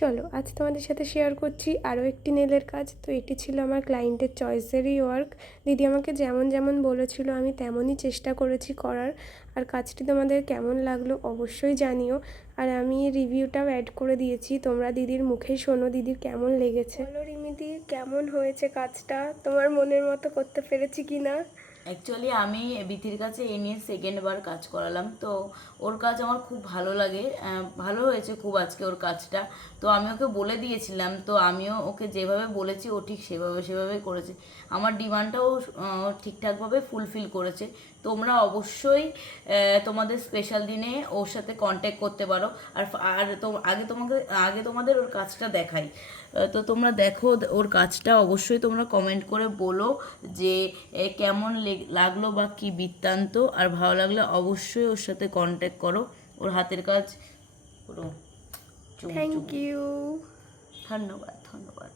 চলো আজ তোমাদের সাথে শেয়ার করছি আরও একটি নেলের কাজ। তো এটি ছিল আমার ক্লায়েন্টের চয়েসেরই ওয়ার্ক। দিদি আমাকে যেমন যেমন বলেছিল আমি তেমনই চেষ্টা করেছি করার। আর কাজটি তোমাদের কেমন লাগলো অবশ্যই জানিও। আর আমি রিভিউটাও অ্যাড করে দিয়েছি, তোমরা দিদির মুখেই শোনো দিদির কেমন লেগেছে। বলো রিমিদি, কেমন হয়েছে কাজটা? তোমার মনের মতো করতে পেরেছি কি না? অ্যাকচুয়ালি আমি বিথির কাছে এই নিয়ে সেকেন্ড বার কাজ করালাম, তো ওর কাজ আমার খুব ভালো লাগে, ভালো হয়েছে খুব আজকে ওর কাজটা। তো আমি ওকে বলে দিয়েছিলাম, তো আমিও ওকে যেভাবে বলেছি ও ঠিক সেভাবেই করেছে। আমার ডিমান্ডটাও ঠিকঠাকভাবে ফুলফিল করেছে। তোমরা অবশ্যই তোমাদের স্পেশাল দিনে ওর সাথে কন্ট্যাক্ট করতে পারো। আর আর তো আগে তোমাদের ওর কাজটা দেখাই। তো তোমরা দেখো ওর কাজটা, অবশ্যই তোমরা কমেন্ট করে বলো যে কেমন লাগলো বা কি বৃত্তান্ত। আর ভালো লাগলে অবশ্যই ওর সাথে কন্ট্যাক্ট করো। ওর হাতের কাজ পুরো থ্যাংক ইউ। ধন্যবাদ ধন্যবাদ।